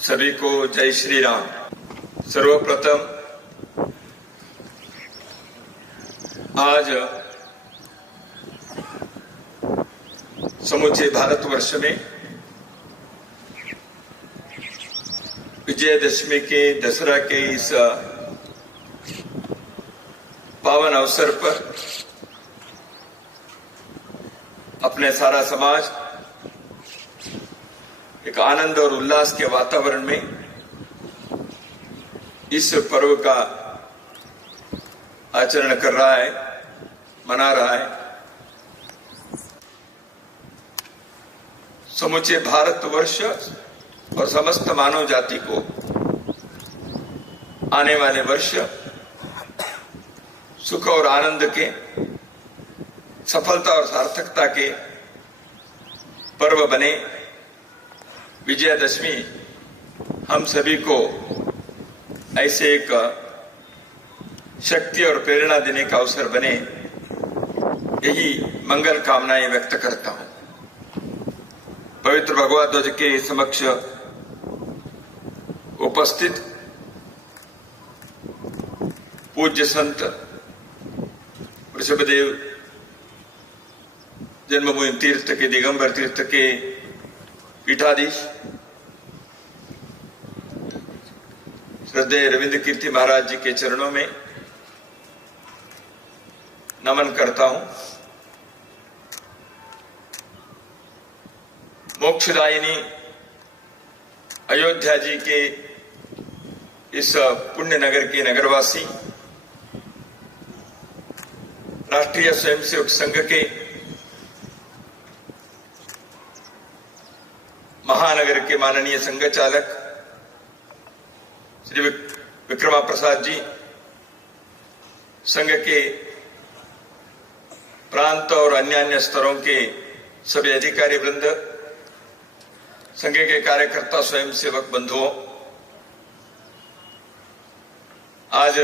सभी को जय श्री राम। सर्वप्रथम आज समूचे भारतवर्ष में विजयदशमी के दशहरा के इस पावन अवसर पर अपने सारा समाज एक आनंद और उल्लास के वातावरण में इस पर्व का आचरण कर रहा है, मना रहा है। समूचे भारतवर्ष और समस्त मानव जाति को आने वाले वर्ष सुख और आनंद के, सफलता और सार्थकता के पर्व बने। विजयदशमी हम सभी को ऐसे एक शक्ति और प्रेरणा देने का अवसर बने, यही मंगल कामनाएं व्यक्त करता हूं। पवित्र भगवा ध्वज के समक्ष उपस्थित पूज्य संत वृषभदेव जन्मभूमि तीर्थ के, दिगंबर तीर्थ के पीठाधीश श्रद्धेय रविंद्र कीर्ति महाराज जी के चरणों में नमन करता हूं। मोक्षदायिनी अयोध्या जी के इस पुण्य नगर के नगरवासी, राष्ट्रीय स्वयंसेवक संघ के महानगर के माननीय संघ चालक श्री विक्रमा प्रसाद जी, संघ के प्रांत और अन्य स्तरों के सभी अधिकारी वृंद, संघ के कार्यकर्ता, स्वयंसेवक बंधुओं, आज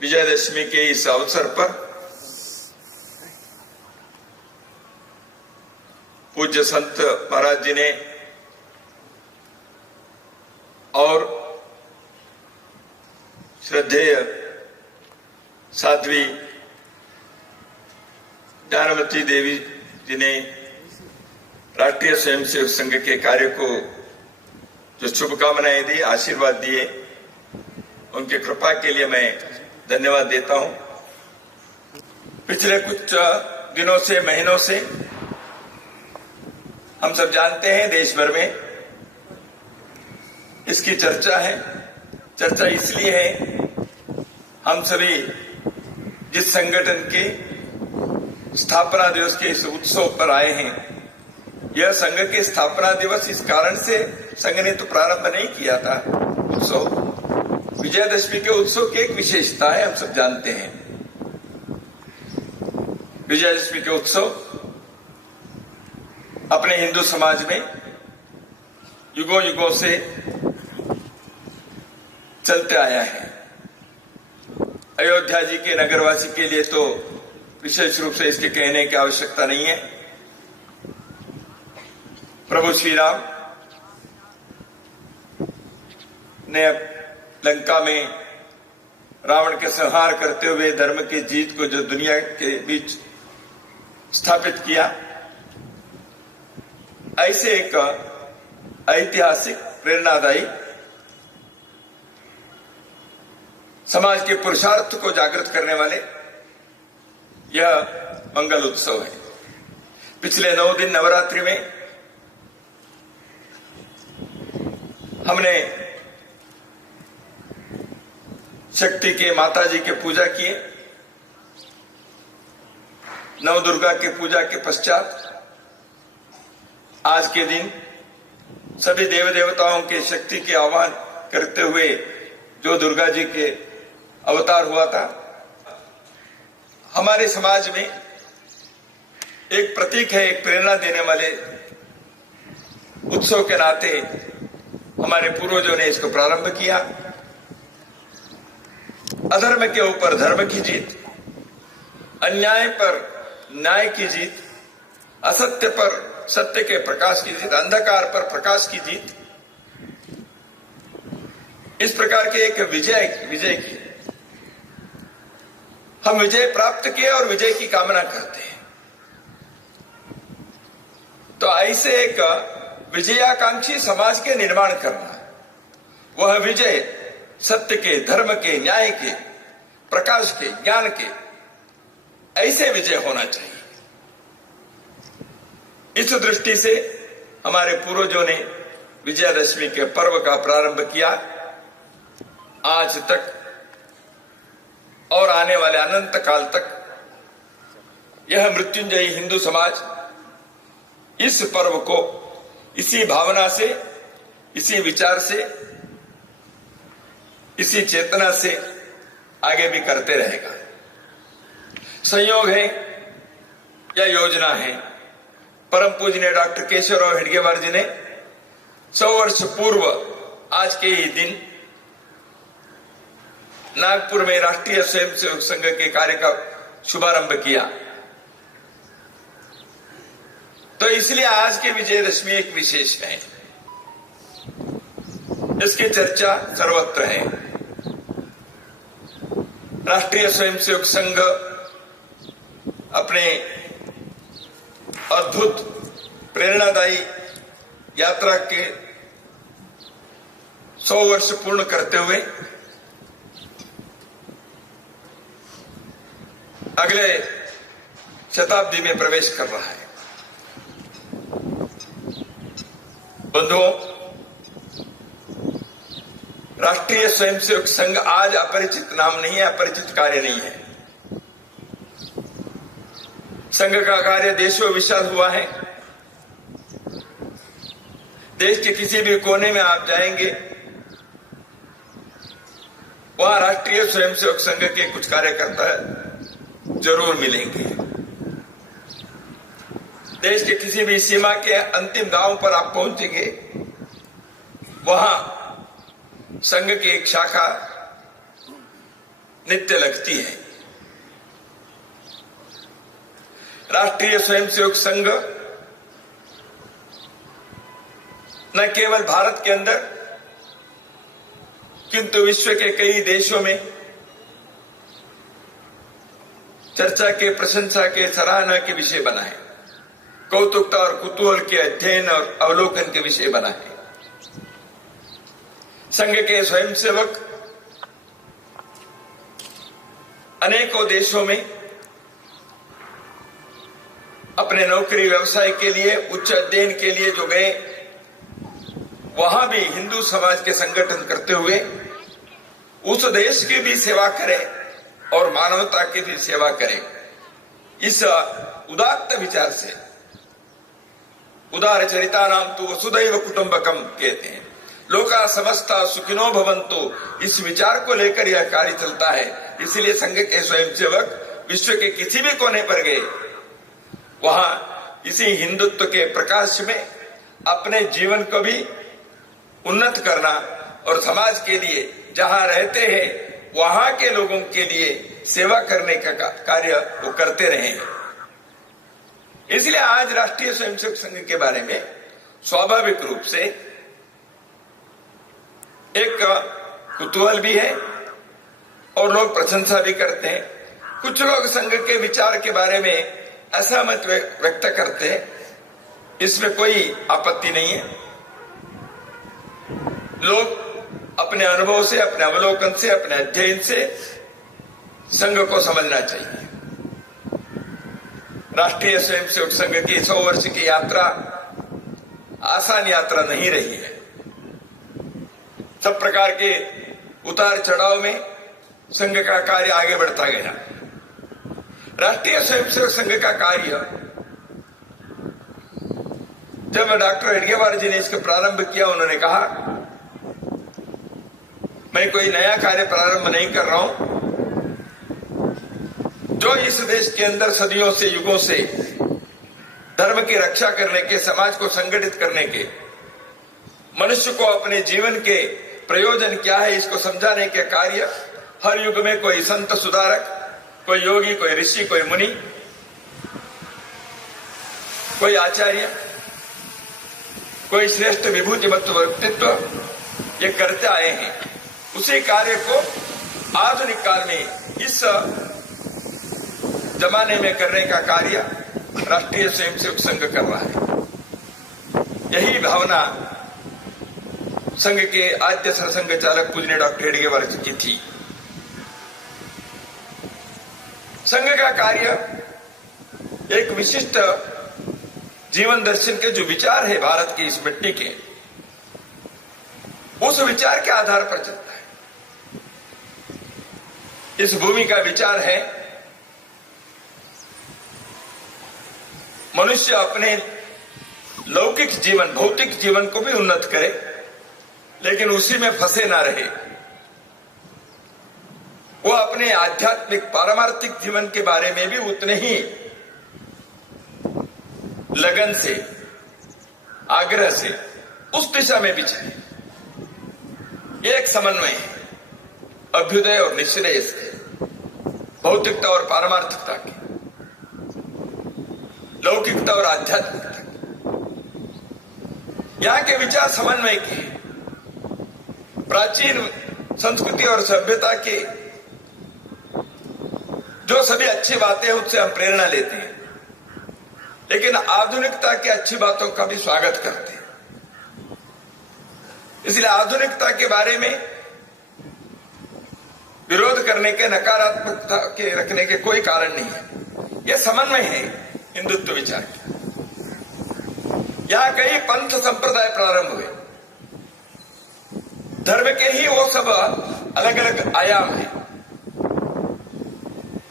विजयदशमी के इस अवसर पर पूज्य संत महाराज जी ने और श्रद्धेय साध्वी ज्ञानमती देवी जी ने राष्ट्रीय स्वयंसेवक संघ के कार्य को जो शुभकामनाएं दी, आशीर्वाद दिए, उनकी कृपा के लिए मैं धन्यवाद देता हूं। पिछले कुछ दिनों से, महीनों से हम सब जानते हैं देश भर में इसकी चर्चा है। चर्चा इसलिए है, हम सभी जिस संगठन के स्थापना दिवस के इस उत्सव पर आए हैं, यह संघ के स्थापना दिवस इस कारण से संघ ने तो प्रारंभ नहीं किया था उत्सव। विजयदशमी के उत्सव की एक विशेषता है, हम सब जानते हैं। विजयदशमी के उत्सव अपने हिंदू समाज में युगों युगों से चलते आया है। अयोध्या जी के नगरवासी के लिए तो विशेष रूप से इसके कहने की आवश्यकता नहीं है। प्रभु श्री राम ने लंका में रावण के संहार करते हुए धर्म की जीत को जो दुनिया के बीच स्थापित किया, ऐसे एक ऐतिहासिक, प्रेरणादायी, समाज के पुरुषार्थ को जागृत करने वाले यह मंगल उत्सव है। पिछले 9 दिन नवरात्रि में हमने शक्ति के, माता जी के पूजा किए। नव दुर्गा के पूजा के पश्चात आज के दिन सभी देव देवताओं के शक्ति के आह्वान करते हुए जो दुर्गा जी के अवतार हुआ था, हमारे समाज में एक प्रतीक है, एक प्रेरणा देने वाले उत्सव के नाते हमारे पूर्वजों ने इसको प्रारंभ किया। अधर्म के ऊपर धर्म की जीत, अन्याय पर न्याय की जीत, असत्य पर सत्य के प्रकाश की जीत, अंधकार पर प्रकाश की जीत, इस प्रकार के एक विजय की हम विजय प्राप्त किए और विजय की कामना करते हैं। तो ऐसे एक विजयाकांक्षी समाज के निर्माण करना, वह विजय सत्य के, धर्म के, न्याय के, प्रकाश के, ज्ञान के, ऐसे विजय होना चाहिए। इस दृष्टि से हमारे पूर्वजों ने विजयादशमी के पर्व का प्रारंभ किया। आज तक और आने वाले अनंत काल तक यह मृत्युंजयी हिंदू समाज इस पर्व को इसी भावना से, इसी विचार से, इसी चेतना से आगे भी करते रहेगा। संयोग है या योजना है, परम पूजनीय डॉक्टर केशवराव हेडगेवार जी ने 100 वर्ष पूर्व आज के ही दिन नागपुर में राष्ट्रीय स्वयंसेवक संघ के कार्य का शुभारंभ किया। तो इसलिए आज की विजयदशमी एक विशेष है, इसकी चर्चा सर्वत्र है। राष्ट्रीय स्वयंसेवक संघ अपने अद्भुत प्रेरणादायी यात्रा के 100 वर्ष पूर्ण करते हुए अगले शताब्दी में प्रवेश कर रहा है। बंधुओं, राष्ट्रीय स्वयंसेवक संघ आज अपरिचित नाम नहीं है, अपरिचित कार्य नहीं है। संघ का कार्य देशों विशाल हुआ है। देश के किसी भी कोने में आप जाएंगे, वहां राष्ट्रीय स्वयंसेवक संघ के कुछ कार्यकर्ता जरूर मिलेंगे। देश के किसी भी सीमा के अंतिम गांव पर आप पहुंचेंगे, वहां संघ की एक शाखा नित्य लगती है। राष्ट्रीय स्वयंसेवक संघ न केवल भारत के अंदर किंतु विश्व के कई देशों में चर्चा के, प्रशंसा के, सराहना के विषय बना है। कौतुकता और कुतूहल के अध्ययन और अवलोकन के विषय बना है। संघ के स्वयंसेवक अनेकों देशों में अपने नौकरी व्यवसाय के लिए, उच्च अध्ययन के लिए जो गए, वहां भी हिंदू समाज के संगठन करते हुए उस देश की भी सेवा करें और मानवता की भी सेवा करें। इस उदात्त विचार से, उदार चरिता नाम तो वसुधैव कुटुंबकम कहते हैं, लोका समस्ता सुखिनो भवन्तु, इस विचार को लेकर यह कार्य चलता है। इसलिए संघ के स्वयंसेवक विश्व के किसी भी कोने पर गए, वहां इसी हिंदुत्व के प्रकाश में अपने जीवन को भी उन्नत करना और समाज के लिए जहां रहते हैं वहां के लोगों के लिए सेवा करने का कार्य वो करते रहे हैं। इसलिए आज राष्ट्रीय स्वयंसेवक संघ के बारे में स्वाभाविक रूप से एक कुतूहल भी है और लोग प्रशंसा भी करते हैं। कुछ लोग संघ के विचार के बारे में असहमत व्यक्त करते हैं, इसमें कोई आपत्ति नहीं है। लोग अपने अनुभव से, अपने अवलोकन से, अपने अध्ययन से संघ को समझना चाहिए। राष्ट्रीय स्वयंसेवक संघ की 100 वर्ष की यात्रा आसान यात्रा नहीं रही है। सब प्रकार के उतार चढ़ाव में संघ का कार्य आगे बढ़ता गया। राष्ट्रीय स्वयंसेवक संघ का कार्य, जब डॉक्टर हेडगेवार जी ने इसका प्रारंभ किया, उन्होंने कहा मैं कोई नया कार्य प्रारंभ नहीं कर रहा हूं। जो इस देश के अंदर सदियों से, युगों से धर्म की रक्षा करने के, समाज को संगठित करने के, मनुष्य को अपने जीवन के प्रयोजन क्या है इसको समझाने के कार्य हर युग में कोई संत सुधारक, कोई योगी, कोई ऋषि, कोई मुनि, कोई आचार्य कोई श्रेष्ठ विभूति मत व्यक्तित्व ये करते आए हैं, उसी कार्य को आधुनिक काल में इस जमाने में करने का कार्य राष्ट्रीय स्वयंसेवक संघ कर रहा है। यही भावना संघ के आद्य सरसंघ चालक पूजनीय डॉक्टर हेडगेवार जी की थी। संघ का कार्य एक विशिष्ट जीवन दर्शन के जो विचार है भारत की इस मिट्टी के, उस विचार के आधार पर चलता है। इस भूमि का विचार है मनुष्य अपने लौकिक जीवन, भौतिक जीवन को भी उन्नत करे, लेकिन उसी में फंसे ना रहे। वो अपने आध्यात्मिक पारमार्थिक जीवन के बारे में भी उतने ही लगन से, आग्रह से उस दिशा में भी चले। एक समन्वय है अभ्युदय और निश्चय से, भौतिकता और पारमार्थिकता की, लौकिकता और आध्यात्मिकता की। यहां के विचार समन्वय के, प्राचीन संस्कृति और सभ्यता के जो सभी अच्छी बातें हैं उससे हम प्रेरणा लेते हैं, लेकिन आधुनिकता की अच्छी बातों का भी स्वागत करते हैं। इसलिए आधुनिकता के बारे में विरोध करने के, नकारात्मकता के रखने के कोई कारण नहीं है। यह समन्वय है हिंदुत्व विचार का। यहां कई पंथ संप्रदाय प्रारंभ हुए, धर्म के ही वो सब अलग अलग आयाम हैं।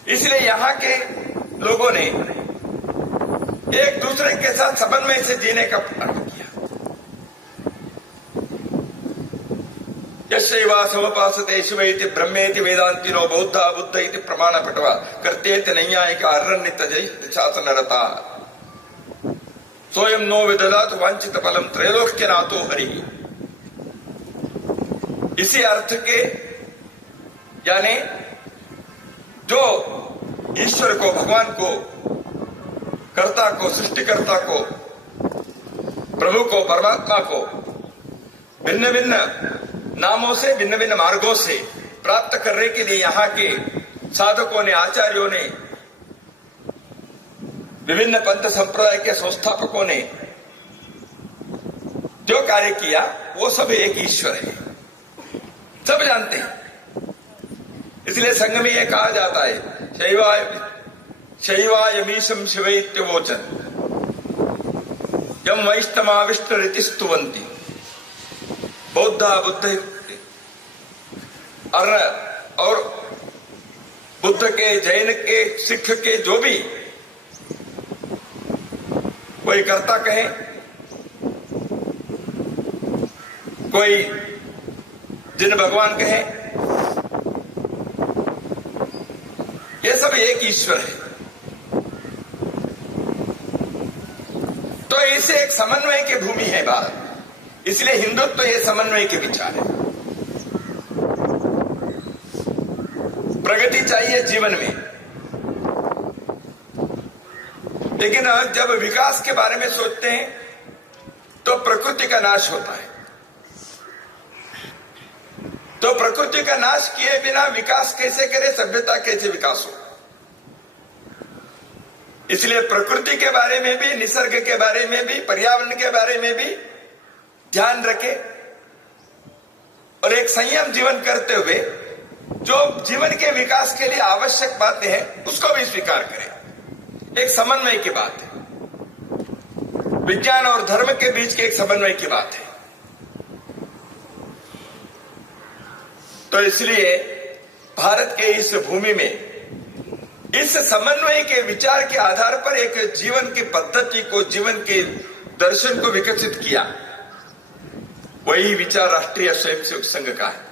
इसलिए यहां के लोगों ने एक दूसरे के साथ समन्वय से जीने का प्रारंभ किया। यशैवा समपासते शिवैति ब्रह्मेति वेदांतिनो बौद्धा बुद्ध इति प्रमाण पटवा कर्तेति नैयायिका अरण्यतजै शासनरता स्वयं नो विदधातु वांछित फलम त्रैलोक्यनाथो हरि। इसी अर्थ के यानी जो ईश्वर को, भगवान को, कर्ता को, सृष्टिकर्ता को, प्रभु को, परमात्मा को भिन्न भिन्न नामों से, भिन्न भिन्न मार्गों से प्राप्त करने के लिए यहाँ के साधकों ने, आचार्यों ने, विभिन्न पंथ संप्रदाय के संस्थापकों ने जो कार्य किया वो सब एक ईश्वर है, सब जानते हैं। इसलिए संघ में यह कहा जाता है शैवायमीशम शिवैत्यवोचन यम वैष्णवा विष्णुरिति स्तुवन्ति। बौद्धा बुद्ध और बुद्ध के, जैन के, सिख के जो भी कोई कर्ता कहे, कोई जिन भगवान कहे, ये सब एक ईश्वर है। तो इसे एक समन्वय की भूमि है भारत। इसलिए हिंदुत्व ये समन्वय के विचार है। प्रगति चाहिए जीवन में, लेकिन जब विकास के बारे में सोचते हैं तो प्रकृति का नाश होता है। तो प्रकृति का नाश किए बिना विकास कैसे करे, सभ्यता कैसे विकास हो। इसलिए प्रकृति के बारे में भी, निसर्ग के बारे में भी, पर्यावरण के बारे में भी ध्यान रखे और एक संयम जीवन करते हुए जो जीवन के विकास के लिए आवश्यक बातें हैं उसको भी स्वीकार करें। एक समन्वय की बात है, विज्ञान और धर्म के बीच के एक समन्वय की बात है। तो इसलिए भारत के इस भूमि में इस समन्वय के विचार के आधार पर एक जीवन की पद्धति को, जीवन के दर्शन को विकसित किया। वही विचार राष्ट्रीय स्वयंसेवक संघ का है।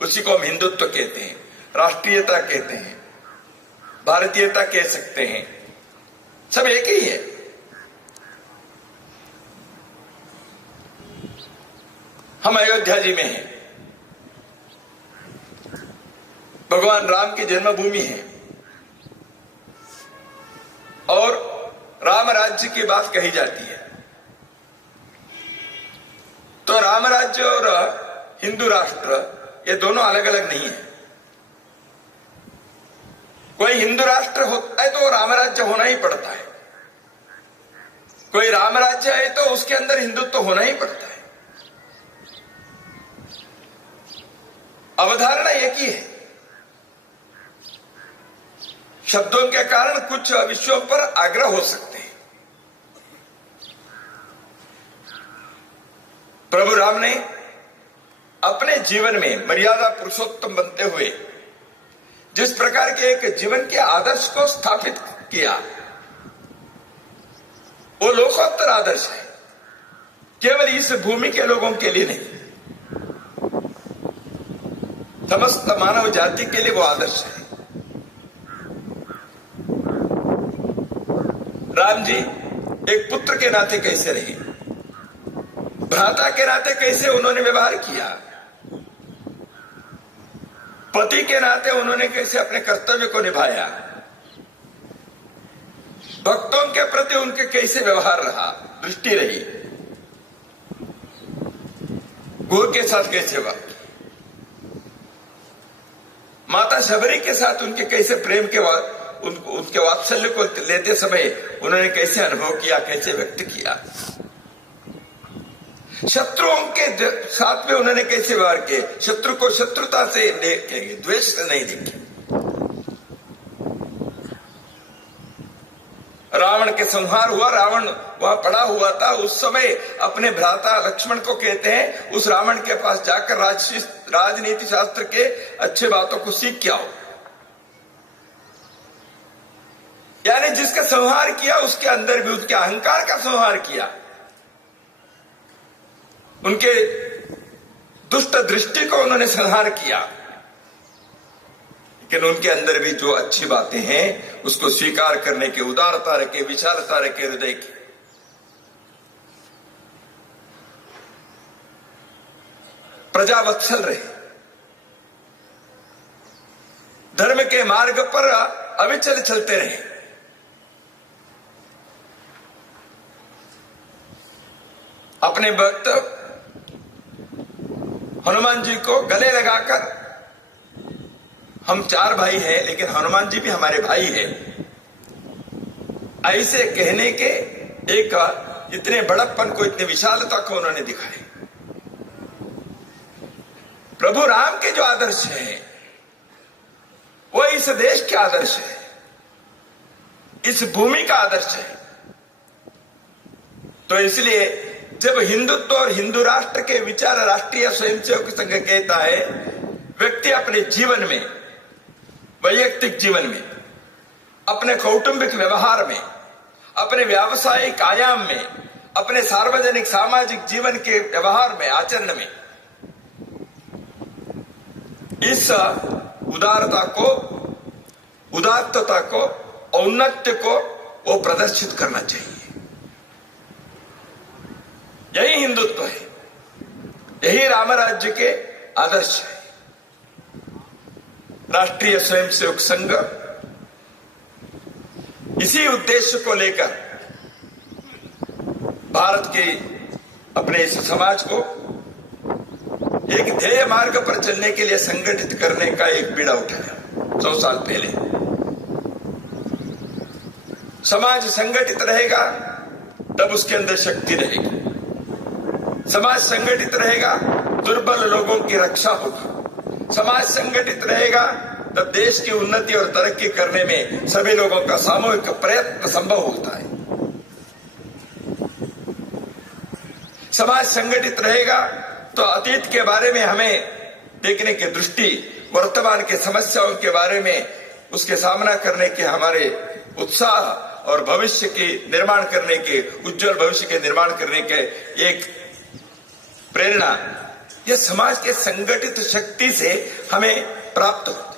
उसी को हम हिंदुत्व कहते हैं, राष्ट्रीयता कहते हैं, भारतीयता कह सकते हैं, सब एक ही है। हम अयोध्या जी में हैं, भगवान राम की जन्मभूमि है और राम राज्य की बात कही जाती है। तो राम राज्य और हिंदू राष्ट्र ये दोनों अलग अलग नहीं है। कोई हिंदू राष्ट्र होता है तो राम राज्य होना ही पड़ता है, कोई राम राज्य है तो उसके अंदर हिंदुत्व होना ही पड़ता है। अवधारणा एक ही है। शब्दों के कारण कुछ विषयों पर आग्रह हो सकते हैं। प्रभु राम ने अपने जीवन में मर्यादा पुरुषोत्तम बनते हुए जिस प्रकार के एक जीवन के आदर्श को स्थापित किया, वो लोकोत्तर आदर्श है, केवल इस भूमि के लोगों के लिए नहीं, समस्त मानव जाति के लिए वो आदर्श है। राम जी एक पुत्र के नाते कैसे रहे, भ्राता के नाते कैसे उन्होंने व्यवहार किया, पति के नाते उन्होंने कैसे अपने कर्तव्य को निभाया, भक्तों के प्रति उनके कैसे व्यवहार रहा, दृष्टि रही, गुरु के साथ कैसे वाक्य, माता शबरी के साथ उनके कैसे प्रेम के उनके वात्सल्य को लेते समय उन्होंने कैसे अनुभव किया, कैसे व्यक्त किया, शत्रुओं के साथ में उन्होंने कैसे व्यवहार किए, शत्रु को शत्रुता से देखेंगे, द्वेष से नहीं देखेंगे। रावण के संहार हुआ, रावण वहां पड़ा हुआ था, उस समय अपने भ्राता लक्ष्मण को कहते हैं उस रावण के पास जाकर राजनीति शास्त्र के अच्छे बातों को सीख के आओ। यानी जिसका संहार किया उसके अंदर भी उसके अहंकार का संहार किया, उनके दुष्ट दृष्टि को उन्होंने संहार किया, लेकिन उनके अंदर भी जो अच्छी बातें हैं उसको स्वीकार करने के, उदारता रखे, विशालता रखे हृदय की। प्रजावत्सल रहे, धर्म के मार्ग पर अविचल चलते रहे। अपने भक्त हनुमान जी को गले लगाकर, हम 4 भाई हैं लेकिन हनुमान जी भी हमारे भाई हैं, ऐसे कहने के एक इतने बड़प्पन को, इतने विशालता को उन्होंने दिखाए। प्रभु राम के जो आदर्श हैं वो इस देश के आदर्श है, इस भूमि का आदर्श है। तो इसलिए जब हिंदुत्व और हिंदू राष्ट्र के विचार राष्ट्रीय स्वयंसेवक संघ कहता है, व्यक्ति अपने जीवन में, वैयक्तिक जीवन में, अपने कौटुंबिक व्यवहार में, अपने व्यावसायिक आयाम में, अपने सार्वजनिक सामाजिक जीवन के व्यवहार में, आचरण में इस उदारता को, उदात्तता को, औन्नत्य को वो प्रदर्शित करना चाहिए। यही हिंदुत्व है, यही राम राज्य के आदर्श है। राष्ट्रीय स्वयंसेवक संघ इसी उद्देश्य को लेकर भारत के अपने इस समाज को एक ध्येय मार्ग पर चलने के लिए संगठित करने का एक बीड़ा उठाया 100 साल पहले। समाज संगठित रहेगा तब उसके अंदर शक्ति रहेगी, समाज संगठित रहेगा दुर्बल लोगों की रक्षा होगी, समाज संगठित रहेगा तब देश की उन्नति और तरक्की करने में सभी लोगों का सामूहिक प्रयत्न संभव होता है। समाज संगठित रहेगा तो अतीत के बारे में हमें देखने की दृष्टि, वर्तमान के समस्याओं के बारे में उसके सामना करने के हमारे उत्साह और भविष्य के निर्माण करने के, उज्जवल भविष्य के निर्माण करने के एक प्रेरणा, यह समाज के संगठित शक्ति से हमें प्राप्त होती है।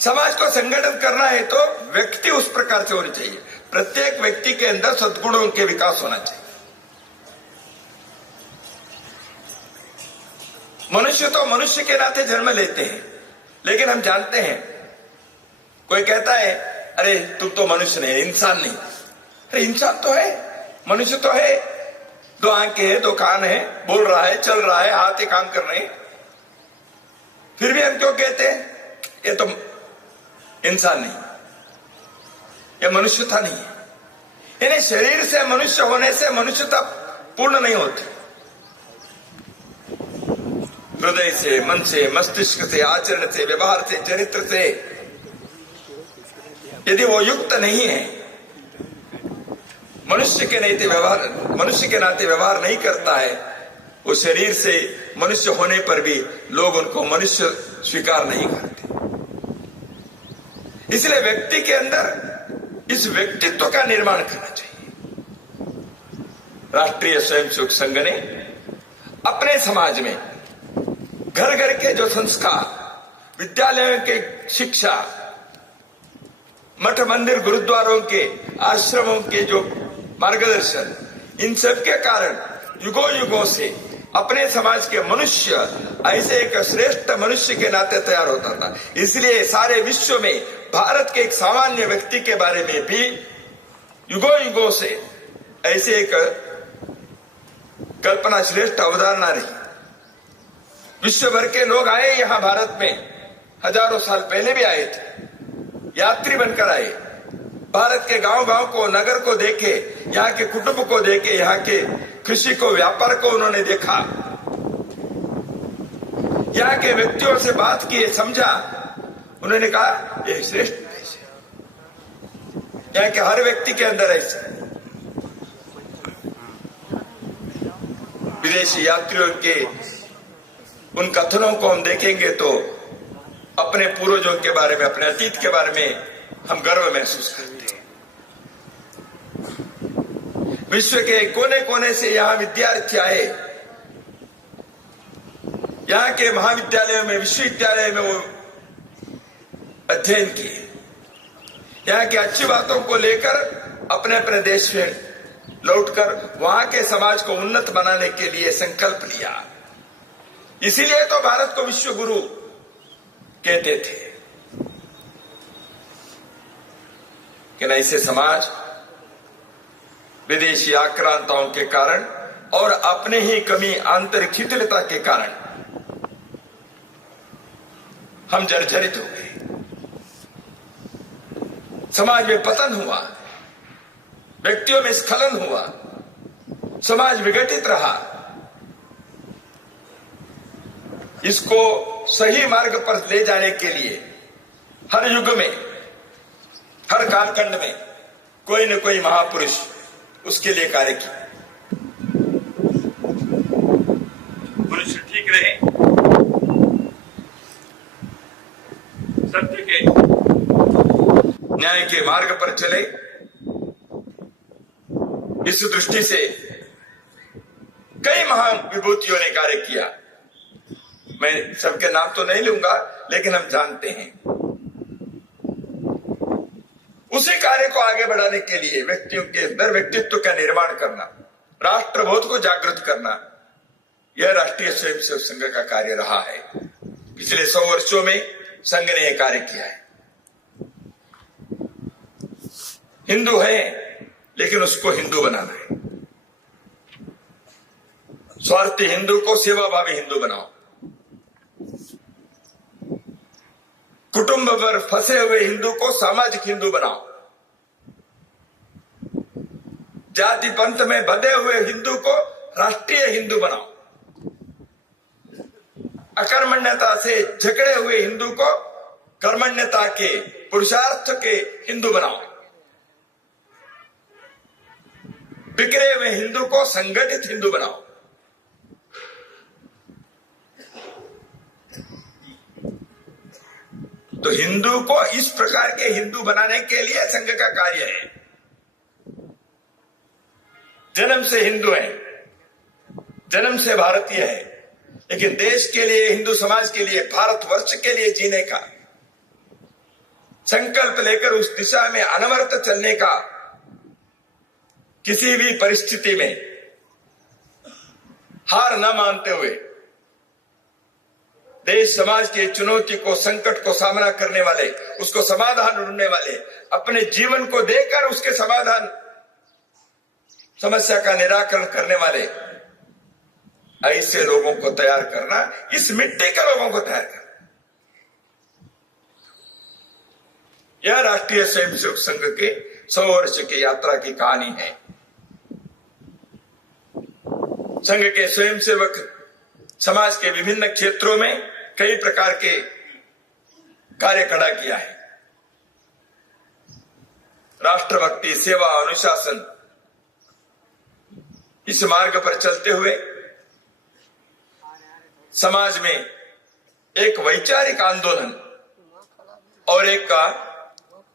समाज को संगठित करना है तो व्यक्ति उस प्रकार से होनी चाहिए, प्रत्येक व्यक्ति के अंदर सद्गुणों के विकास होना चाहिए। मनुष्य तो मनुष्य के नाते जन्म लेते हैं, लेकिन हम जानते हैं, कोई कहता है अरे तुम तो मनुष्य नहीं, इंसान नहीं। अरे इंसान तो है, मनुष्य तो है, दो आंखें हैं, दो कान है, बोल रहा है, चल रहा है, हाथ काम कर रहे हैं, फिर भी हम क्यों कहते हैं ये तो इंसान नहीं, ये मनुष्यता नहीं है। यानी शरीर से मनुष्य होने से मनुष्यता पूर्ण नहीं होती। हृदय से, मन से, मस्तिष्क से, आचरण से, व्यवहार से, चरित्र से यदि वो युक्त नहीं है, मनुष्य के नाते व्यवहार नहीं करता है, वो शरीर से मनुष्य होने पर भी लोग उनको मनुष्य स्वीकार नहीं करते। इसलिए व्यक्ति के अंदर इस व्यक्तित्व का निर्माण करना चाहिए। राष्ट्रीय स्वयंसेवक संघ ने अपने समाज में घर घर के जो संस्कार, विद्यालयों के शिक्षा, मठ मंदिर गुरुद्वारों के, आश्रमों के जो मार्गदर्शन, इन सब के कारण युगों युगों से अपने समाज के मनुष्य ऐसे एक श्रेष्ठ मनुष्य के नाते तैयार होता था। इसलिए सारे विश्व में भारत के एक सामान्य व्यक्ति के बारे में भी युगों युगों से ऐसे एक कल्पना श्रेष्ठ अवधारणा रही। विश्व भर के लोग आए यहाँ भारत में, हजारों साल पहले भी आए थे, यात्री बनकर आए, भारत के गांव गांव को, नगर को देखे, यहाँ के कुटुंब को देखे, यहाँ के कृषि को, व्यापार को उन्होंने देखा, यहाँ के व्यक्तियों से बात की, समझा। उन्होंने कहा ये श्रेष्ठ देश है, यहाँ के हर व्यक्ति के अंदर ऐसा। विदेशी यात्रियों के उन कथनों को हम देखेंगे तो अपने पूर्वजों के बारे में, अपने अतीत के बारे में हम गर्व महसूस करते हैं। विश्व के कोने कोने से यहाँ विद्यार्थी आए, यहाँ के महाविद्यालयों में, विश्वविद्यालय में वो अध्ययन किए, यहाँ की अच्छी बातों को लेकर अपने अपने देश में लौटकर वहां के समाज को उन्नत बनाने के लिए संकल्प लिया। इसीलिए तो भारत को विश्व गुरु कहते थे। कि ऐसे समाज विदेशी आक्रांताओं के कारण और अपने ही कमी, आंतरिक शिथिलता के कारण हम जर्जरित हो गए, समाज में पतन हुआ, व्यक्तियों में स्खलन हुआ, समाज विघटित रहा। इसको सही मार्ग पर ले जाने के लिए हर युग में, हर कालखंड में कोई न कोई महापुरुष उसके लिए कार्य किया। पुरुष ठीक रहे, सत्य के, न्याय के मार्ग पर चले, इस दृष्टि से कई महान विभूतियों ने कार्य किया। मैं सबके नाम तो नहीं लूंगा, लेकिन हम जानते हैं। उसी कार्य को आगे बढ़ाने के लिए व्यक्तियों के अंदर व्यक्तित्व का निर्माण करना, राष्ट्रबोध को जागृत करना, यह राष्ट्रीय स्वयंसेवक संघ का कार्य रहा है। पिछले 100 वर्षों में संघ ने यह कार्य किया है। हिंदू है, लेकिन उसको हिंदू बनाना है। स्वार्थी हिंदू को सेवाभावी हिंदू बनाओ। कुटुंब पर फंसे हुए हिंदू को सामाजिक हिंदू बनाओ। जाति पंथ में बंधे हुए हिंदू को राष्ट्रीय हिंदू बनाओ। अकर्मण्यता से झगड़े हुए हिंदू को कर्मण्यता के, पुरुषार्थ के हिंदू बनाओ। बिखरे हुए हिंदू को संगठित हिंदू बनाओ। तो हिंदू को इस प्रकार के हिंदू बनाने के लिए संघ का कार्य है। जन्म से हिंदू है, जन्म से भारतीय है, लेकिन देश के लिए, हिंदू समाज के लिए, भारतवर्ष के लिए जीने का संकल्प लेकर उस दिशा में अनवरत चलने का, किसी भी परिस्थिति में हार न मानते हुए देश समाज की चुनौती को, संकट को सामना करने वाले, उसको समाधान ढूंढने वाले, अपने जीवन को देकर उसके समाधान समस्या का निराकरण करने वाले ऐसे लोगों को तैयार करना, इस मिट्टी के लोगों को तैयार करना, यह राष्ट्रीय स्वयंसेवक संघ के 100 वर्ष की यात्रा की कहानी है। संघ के स्वयंसेवक समाज के विभिन्न क्षेत्रों में कई प्रकार के कार्य खड़ा किया है। राष्ट्रभक्ति, सेवा, अनुशासन, इस मार्ग पर चलते हुए समाज में एक वैचारिक आंदोलन और एक का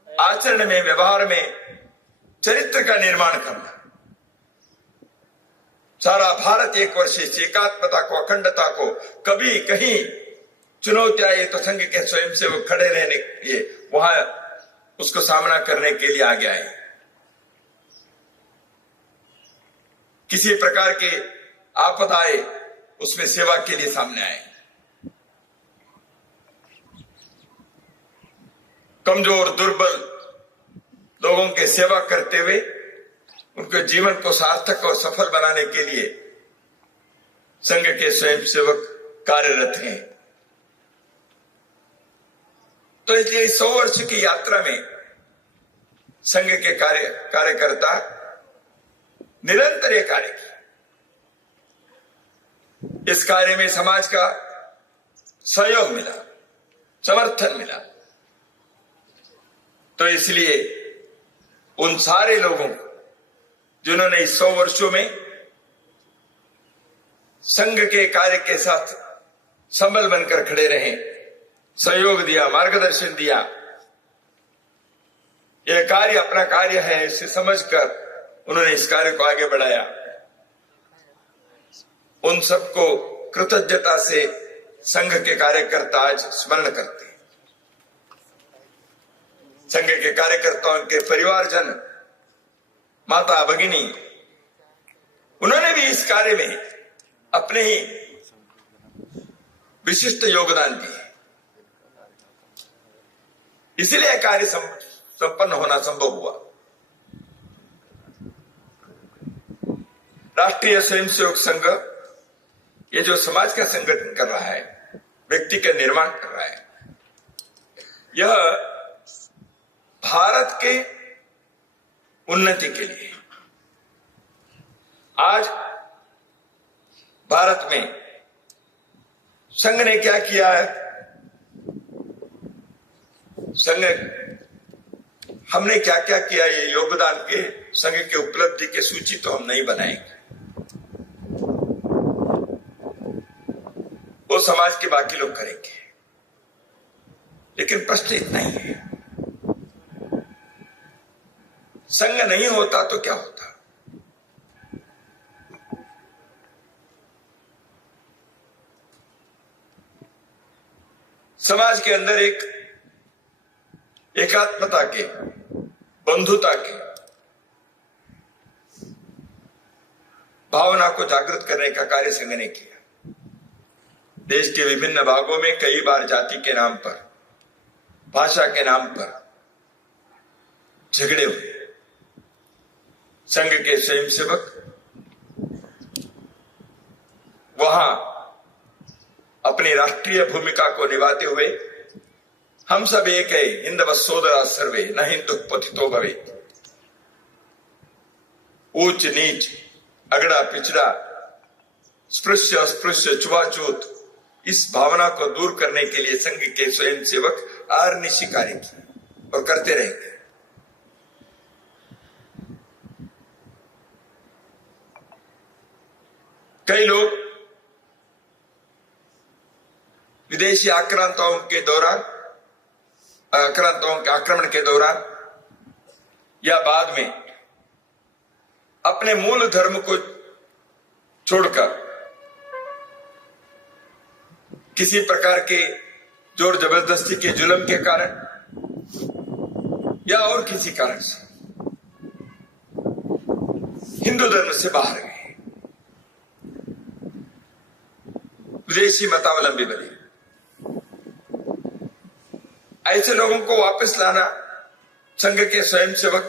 आचरण में, व्यवहार में चरित्र का निर्माण करना। सारा भारत एक वर्ष इस एकात्मता को, अखंडता को, कभी कहीं चुनौती आई तो संघ के स्वयंसेवक खड़े रहने के लिए वहां उसको सामना करने के लिए आगे आए। किसी प्रकार की आपदा आए उसमें सेवा के लिए सामने आए। कमजोर, दुर्बल लोगों की सेवा करते हुए उनके जीवन को सार्थक और सफल बनाने के लिए संघ के स्वयंसेवक कार्यरत हैं। तो इसलिए 100 वर्ष की यात्रा में संघ के कार्यकर्ता निरंतर ये कार्य किया। इस कार्य में समाज का सहयोग मिला, समर्थन मिला। तो इसलिए उन सारे लोगों को जिन्होंने इस 100 वर्षों में संघ के कार्य के साथ संबल बनकर खड़े रहे, सहयोग दिया, मार्गदर्शन दिया, यह कार्य अपना कार्य है इसे समझकर उन्होंने इस कार्य को आगे बढ़ाया। उन सबको कृतज्ञता से संघ के कार्यकर्ता आज स्मरण करते हैं। संघ के कार्यकर्ताओं के परिवारजन, माता, भगिनी, उन्होंने भी इस कार्य में अपने ही विशिष्ट योगदान दिए। इसलिए कार्य संपन्न होना संभव हुआ। राष्ट्रीय स्वयंसेवक संघ ये जो समाज का संगठन कर रहा है, व्यक्ति का निर्माण कर रहा है, यह भारत के उन्नति के लिए। आज भारत में संघ ने क्या किया है? संघ हमने क्या क्या किया, ये योगदान के, संघ के उपलब्धि की सूची तो हम नहीं बनाएंगे, वो समाज के बाकी लोग करेंगे। लेकिन प्रश्न इतना ही है, संघ नहीं होता तो क्या होता? समाज के अंदर एक एकात्मता के, बंधुता के भावना को जागृत करने का कार्य संघ ने किया। देश के विभिन्न भागों में कई बार जाति के नाम पर, भाषा के नाम पर झगड़े हुए। संघ के स्वयंसेवक वहां अपनी राष्ट्रीय भूमिका को निभाते हुए, हम सब एक है, हिंदव सोदरा सर्वे न हिंदु पतितो भवे, ऊंच नीच, अगड़ा पिछड़ा, स्पृश्य अस्पृश्य, छुआछूत, इस भावना को दूर करने के लिए संघ के स्वयंसेवक अहर्निशि कार्य किए और करते रहेंगे। कई लोग विदेशी आक्रांताओं के दौरान, आक्रांताओं के आक्रमण के दौरान या बाद में अपने मूल धर्म को छोड़कर किसी प्रकार के जोर जबरदस्ती के जुल्म के कारण या और किसी कारण से हिंदू धर्म से बाहर गए, विदेशी मतावलंबी बने। ऐसे लोगों को वापस लाना संघ के स्वयंसेवक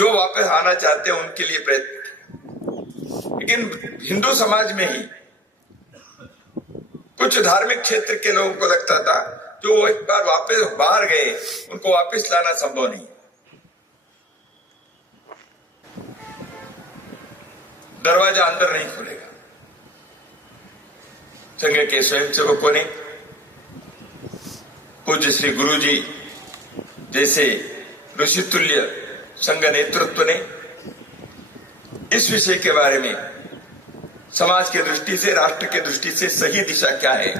जो वापस आना चाहते हैं उनके लिए प्रयत्न किया। लेकिन हिंदू समाज में ही कुछ धार्मिक क्षेत्र के लोगों को लगता था जो एक बार वापस बाहर गए उनको वापस लाना संभव नहीं। दरवाजा अंदर नहीं खुलेगा। संघ के स्वयंसेवकों ने, पूज्य श्री गुरु जी जैसे ऋषितुल्य संघ नेतृत्व ने इस विषय के बारे में समाज की दृष्टि से, राष्ट्र की दृष्टि से सही दिशा क्या है,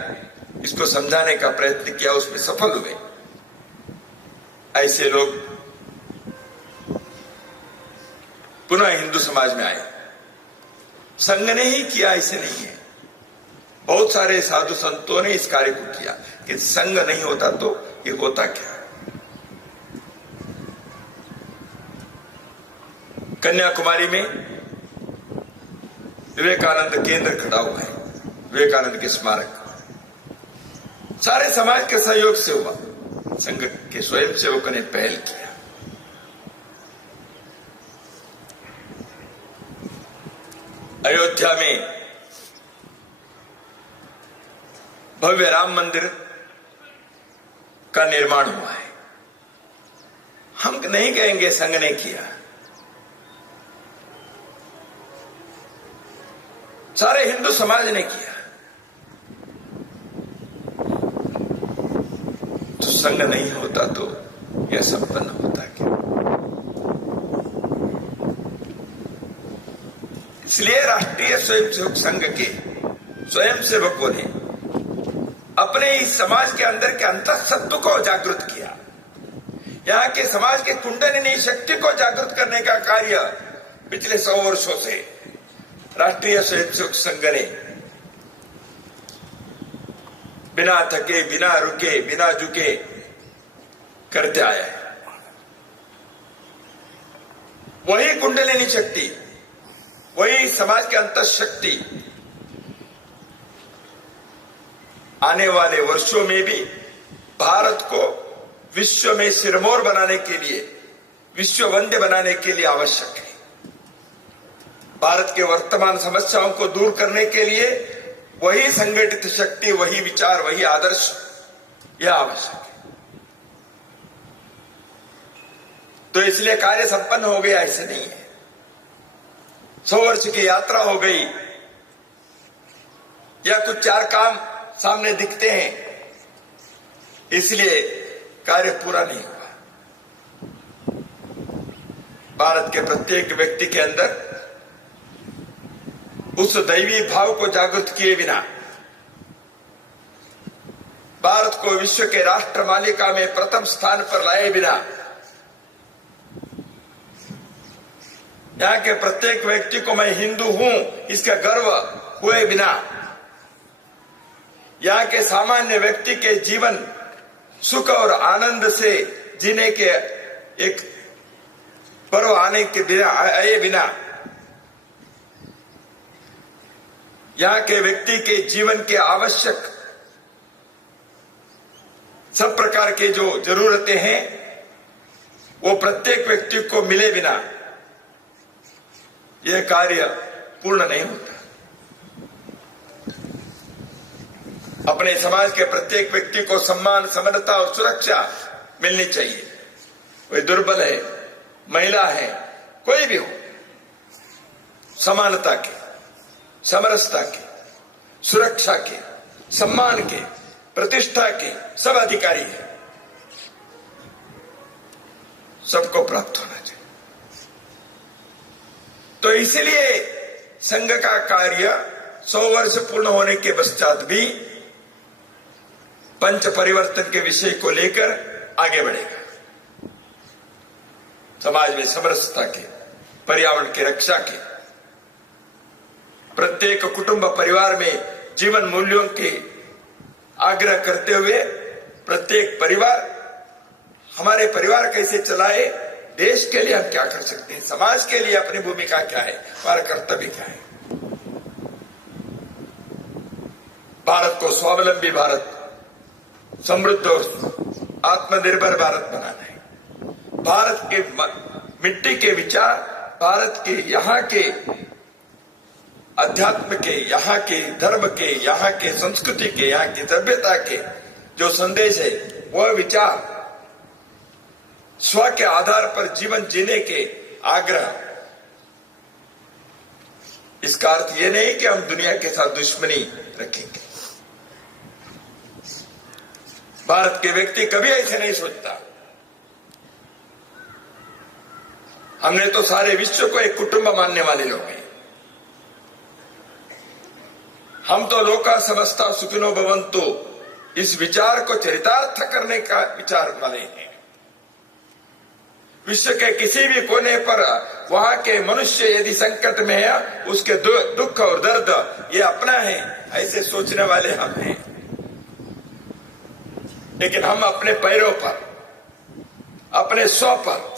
इसको समझाने का प्रयत्न किया, उसमें सफल हुए। ऐसे लोग पुनः हिंदू समाज में आए। संघ ने ही किया ऐसे नहीं है, बहुत सारे साधु संतों ने इस कार्य को किया कि संघ नहीं होता तो ये होता क्या। कन्याकुमारी में विवेकानंद केंद्र खड़ा हुआ है, विवेकानंद के स्मारक सारे समाज के सहयोग से हुआ। संघ के स्वयंसेवकों ने पहल किया। अयोध्या में भव्य राम मंदिर का निर्माण हुआ है। हम नहीं कहेंगे संघ ने किया, सारे हिंदू समाज ने किया। तो संघ नहीं होता तो यह संपन्न होता क्या। इसलिए राष्ट्रीय स्वयंसेवक संघ के स्वयंसेवकों ने अपने इस समाज के अंदर के अंतःसत्व को जागृत किया। यहाँ के समाज के कुंडलिनी शक्ति को जागृत करने का कार्य पिछले 100 वर्षों से राष्ट्रीय स्वयंसेवक संघ ने बिना थके, बिना रुके, बिना झुके करते आया है। वही कुंडलिनी शक्ति, वही समाज के अंतःशक्ति आने वाले वर्षों में भी भारत को विश्व में सिरमौर बनाने के लिए, विश्व वंद्य बनाने के लिए आवश्यक है। भारत के वर्तमान समस्याओं को दूर करने के लिए वही संगठित शक्ति, वही विचार, वही आदर्श यह आवश्यक है। तो इसलिए कार्य संपन्न हो गया ऐसे नहीं है। 100 वर्ष की यात्रा हो गई या कुछ 4 काम सामने दिखते हैं, इसलिए कार्य पूरा नहीं हुआ। भारत के प्रत्येक व्यक्ति के अंदर उस दैवी भाव को जागृत किए बिना, भारत को विश्व के राष्ट्र मालिका में प्रथम स्थान पर लाए बिना, यहाँ के प्रत्येक व्यक्ति को मैं हिंदू हूं इसका गर्व हुए बिना, यहाँ के सामान्य व्यक्ति के जीवन सुख और आनंद से जीने के एक पर्व आने के बिना आए बिना, यहाँ के व्यक्ति के जीवन के आवश्यक सब प्रकार के जो जरूरतें हैं वो प्रत्येक व्यक्ति को मिले बिना यह कार्य पूर्ण नहीं होता। अपने समाज के प्रत्येक व्यक्ति को सम्मान, समानता और सुरक्षा मिलनी चाहिए। कोई दुर्बल है, महिला है, कोई भी हो, समानता के, समरसता के, सुरक्षा के, सम्मान के, प्रतिष्ठा के सब अधिकारी है। सबको प्राप्त होना चाहिए। तो इसलिए संघ का कार्य 100 वर्ष पूर्ण होने के पश्चात भी पंच परिवर्तन के विषय को लेकर आगे बढ़ेगा। समाज में समरसता के, पर्यावरण की रक्षा के, प्रत्येक कुटुंब परिवार में जीवन मूल्यों के आग्रह करते हुए प्रत्येक परिवार, हमारे परिवार कैसे चलाए, देश के लिए हम क्या कर सकते हैं, समाज के लिए अपनी भूमिका क्या है, हमारा कर्तव्य क्या है। भारत को स्वावलंबी भारत, समृद्ध और आत्मनिर्भर भारत बनाना है। भारत के मिट्टी के विचार, भारत के, यहाँ के अध्यात्म के, यहाँ के धर्म के, यहाँ के संस्कृति के, यहाँ की सभ्यता के जो संदेश है, वह विचार, स्व के आधार पर जीवन जीने के आग्रह। इसका अर्थ यह नहीं कि हम दुनिया के साथ दुश्मनी रखेंगे। भारत के व्यक्ति कभी ऐसे नहीं सोचता। हमने तो सारे विश्व को एक कुटुंब मानने वाले लोग हैं। हम तो लोका समस्ता सुखिनो भवन्तु इस विचार को चरितार्थ करने का विचार वाले हैं। विश्व के किसी भी कोने पर वहां के मनुष्य यदि संकट में है, उसके दुख और दर्द ये अपना है, ऐसे सोचने वाले हम हैं। लेकिन हम अपने पैरों पर, अपने स्व पर,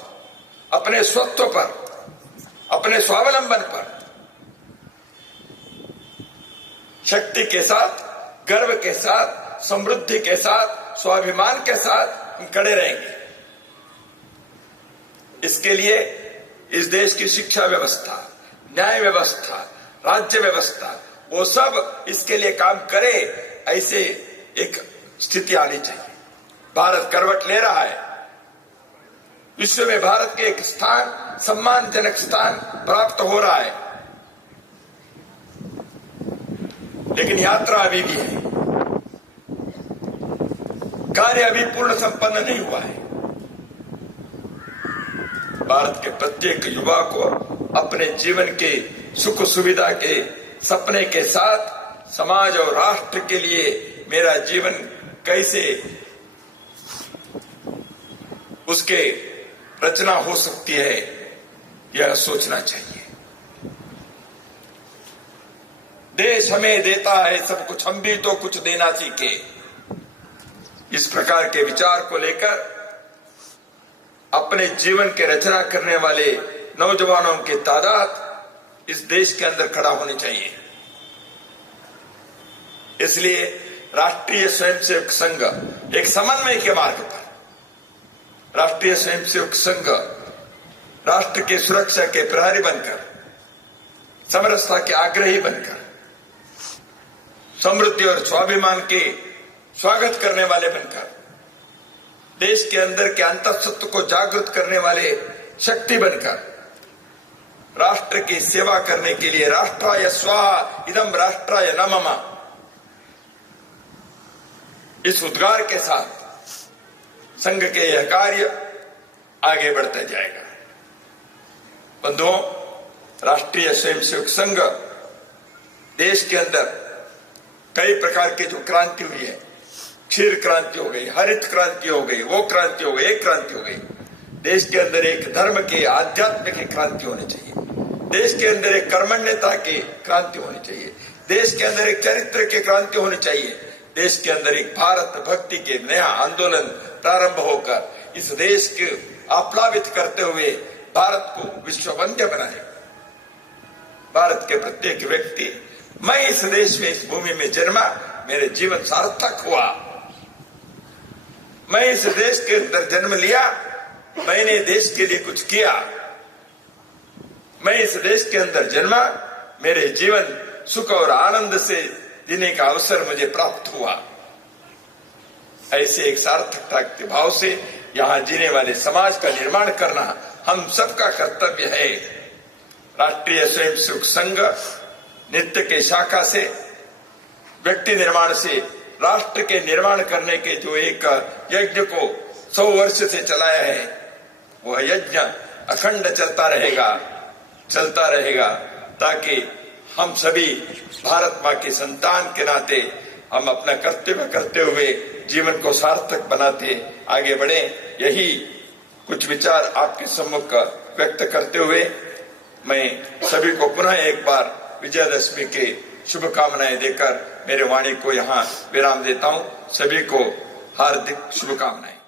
अपने स्वत्व पर, अपने स्वावलंबन पर शक्ति के साथ, गर्व के साथ, समृद्धि के साथ, स्वाभिमान के साथ हम खड़े रहेंगे। इसके लिए इस देश की शिक्षा व्यवस्था, न्याय व्यवस्था, राज्य व्यवस्था, वो सब इसके लिए काम करे, ऐसे एक स्थिति आनी चाहिए। भारत करवट ले रहा है। विश्व में भारत के एक स्थान, सम्मानजनक स्थान प्राप्त हो रहा है। लेकिन यात्रा अभी भी है, कार्य अभी पूर्ण संपन्न नहीं हुआ है। भारत के प्रत्येक युवा को अपने जीवन के सुख सुविधा के सपने के साथ समाज और राष्ट्र के लिए मेरा जीवन कैसे उसके रचना हो सकती है, यह सोचना चाहिए। देश हमें देता है सब कुछ, हम भी तो कुछ देना सीखे। इस प्रकार के विचार को लेकर अपने जीवन के रचना करने वाले नौजवानों की तादाद इस देश के अंदर खड़ा होनी चाहिए। इसलिए राष्ट्रीय स्वयंसेवक संघ एक समन्वय के मार्ग पर, राष्ट्रीय स्वयंसेवक संघ राष्ट्र की सुरक्षा के प्रहरी बनकर, समरसता के आग्रही बनकर, समृद्धि और स्वाभिमान के स्वागत करने वाले बनकर, देश के अंदर के अंतःसत्व को जागृत करने वाले शक्ति बनकर, राष्ट्र की सेवा करने के लिए राष्ट्राय स्वाहा इदम राष्ट्राय न मम, इस उद्गार के साथ संघ के यह कार्य आगे बढ़ता जाएगा। बंधुओं, राष्ट्रीय स्वयंसेवक संघ देश के अंदर कई प्रकार की जो क्रांति हुई है, क्षीर क्रांति हो गई, हरित क्रांति हो गई, वो क्रांति हो गई, एक क्रांति हो गई। देश के अंदर एक धर्म की, आध्यात्म की क्रांति होनी चाहिए। देश के अंदर एक कर्मण्यता की क्रांति होनी चाहिए। देश के अंदर एक चरित्र की क्रांति होनी चाहिए। देश के अंदर एक भारत भक्ति के नया आंदोलन प्रारंभ होकर इस देश के आप्लावित करते हुए भारत को विश्ववंद्य बनाए। भारत के प्रत्येक व्यक्ति, मैं इस देश में, इस भूमि में जन्मा, मेरे जीवन सार्थक हुआ। मैं इस देश के अंदर जन्म लिया, मैंने देश के लिए कुछ किया। मैं इस देश के अंदर जन्मा, मेरे जीवन सुख और आनंद से जीने का अवसर मुझे प्राप्त हुआ। ऐसे एक सार्थकता के भाव से यहां जीने वाले समाज का निर्माण करना हम सबका कर्तव्य है। राष्ट्रीय स्वयंसेवक संघ नित्य के शाखा से, व्यक्ति निर्माण से राष्ट्र के निर्माण करने के जो एक यज्ञ को 100 वर्ष से चलाया है, वह यज्ञ अखंड चलता रहेगा, ताकि हम सभी भारत माँ के संतान के नाते हम अपना कर्तव्य करते हुए जीवन को सार्थक बनाते आगे बढ़े। यही कुछ विचार आपके सम्मुख व्यक्त करते हुए मैं सभी को पुनः एक बार विजयदशमी के शुभकामनाएं देकर मेरे वाणी को यहाँ विराम देता हूँ। सभी को हार्दिक शुभकामनाएं।